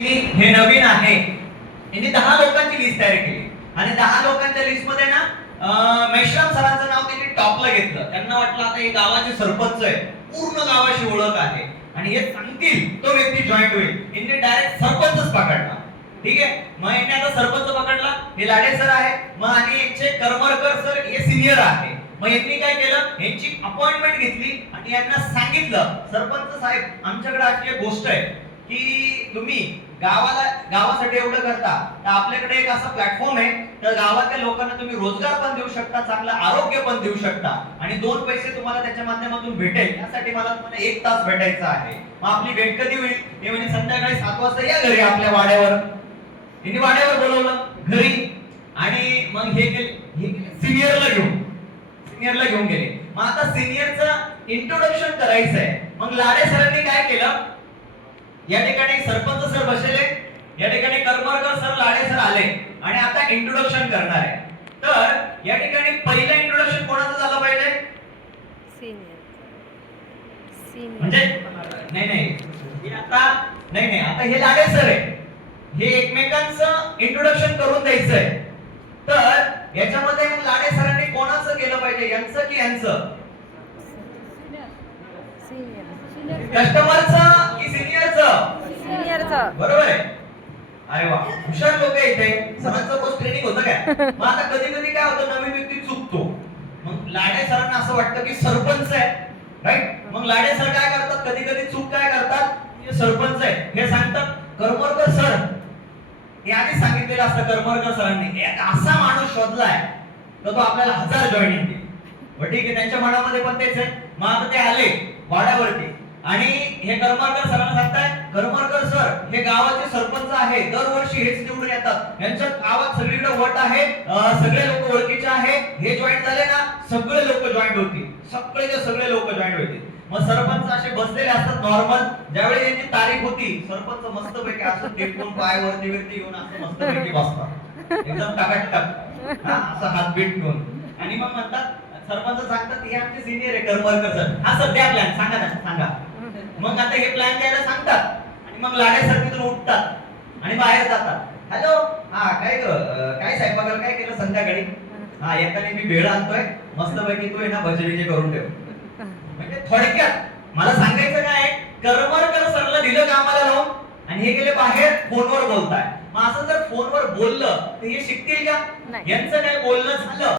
हे नवीन आहे. यांनी 10 लोकांची लिस्ट तयार केली आणि 10 लोकांच्या लिस्ट मध्ये ना मेश्राम सरांचं नाव त्यांनी टॉपला घेतलं. त्यांना वाटलं आता हे गावाचे सरपंच आहे, पूर्ण गावाची ओळख आहे आणि हे सांगतील तो व्यक्ती जॉईंट होईल. यांनी डायरेक्ट सरपंचच पकडला. ठीक आहे, मग यांनी आता सरपंच पकडला. हे लाडे सर आहे, मग आणि यांचे करमरकर सर हे सिनियर आहे. मग यांनी काय केलं, यांची अपॉइंटमेंट घेतली आणि यांना सांगितलं, सरपंच साहेब आमच्याकडे अशी एक गोष्ट आहे की तुम्ही गावासाठी एवढं करता, तर आपल्याकडे एक असा प्लॅटफॉर्म आहे, तर गावातल्या लोकांना तुम्ही रोजगार पण देऊ शकता, चांगलं आरोग्य पण देऊ शकता आणि 2 पैसे तुम्हाला त्याच्या माध्यमातून भेटेल. यासाठी मला तुम्हाला 1 तास भेटायचा आहे. मग आपली भेट कधी होईल? हे म्हणजे संध्याकाळी 7 वाजता या घरी आपल्या वाड्यावर. त्यांनी वाड्यावर बोलवलं घरी आणि मग हे सिनियरला घेऊन गेले. मग आता सिनियरचं इंट्रोडक्शन करायचं आहे. मग लाडे सरांनी काय केलं, या ठिकाणी सरपंच सर बसले, या ठिकाणी करमरकर सर, लाडे सर आले आणि आता इंट्रोडक्शन करणार आहे. तर या ठिकाणी पहिलं इंट्रोडक्शन कोणाचं झालं पाहिजे? सीनियर. म्हणजे नाही आता हे लाडे सर आहे, हे एकमेकांचं इंट्रोडक्शन करून द्यायचंय. तर याच्यामध्ये मग लाडे सरांनी कोणाचं केलं पाहिजे, यांचं की यांचं? कस्टमरचं की सिनियरचं? बरोबर आहे. अरे वा, हुशार लोक आहे इथे. सरांचं पोस्ट ट्रेनिंग होतं काय? मग आता कधी कधी काय होतं, नवीन व्यक्ती चुकतो. मग लाडे सरांना असं वाटतं की सरपंच आहे, राईट? मग लाडे सर काय करतात, कधी कधी चूक काय करतात, सरपंच आहे हे सांगतात. करमरकर सर हे आधी सांगितलेलं असतं, करमरकर सरांनी एक असा माणूस शोधलाय तर तो आपल्याला 1000 जॉईनिंग देईल. बरं ठीक आहे, त्यांच्या मनामध्ये पण तेच आहे. मग आता ते आले वाड्यावरती आणि हे करमरकर सरांना सांगताय, करमरकर सर हे गावाचे सरपंच आहे, दरवर्षी हेच निवडून येतात, यांच्या गावात सगळीकडे वोट आहे, सगळे लोक ओळखीचे आहे, हे जॉईन झाले ना सगळे लोक जॉईन होतील, सगळे लोक जॉईन होतील. मग सरपंच असे बसलेले असतात नॉर्मल. ज्यावेळी यांची तारीख होती, सरपंच मस्तपैकी असं टेकून पायावरती व्यक्ती घेऊन असं मस्तपैकी बसतात, एकदम टकाटक असं हातबीट घेऊन. आणि मग म्हणतात, सरपंच सांगतात हे आमचे सिनियर आहे करमरकर सर, हा सर द्या प्लॅन सांगा. मग आता हे प्लॅन द्यायला सांगतात आणि मग लाडे सर तिथून उठतात आणि बाहेर जातात. हॅलो, हा काय स्वयंपाकाला काय केलं संध्याकाळी? हा एकाने मी भेळ आणतोय मस्तपैकी, तू आहे ना भजी करून ठेव. म्हणजे थोडक्यात मला सांगायचं काय, करमरकर सरला दिलं कामाला लावून आणि हे गेले बाहेर फोनवर बोलताय. मग असं जर फोनवर बोललं तर हे शिकतील का? यांचं काय बोलणं झालं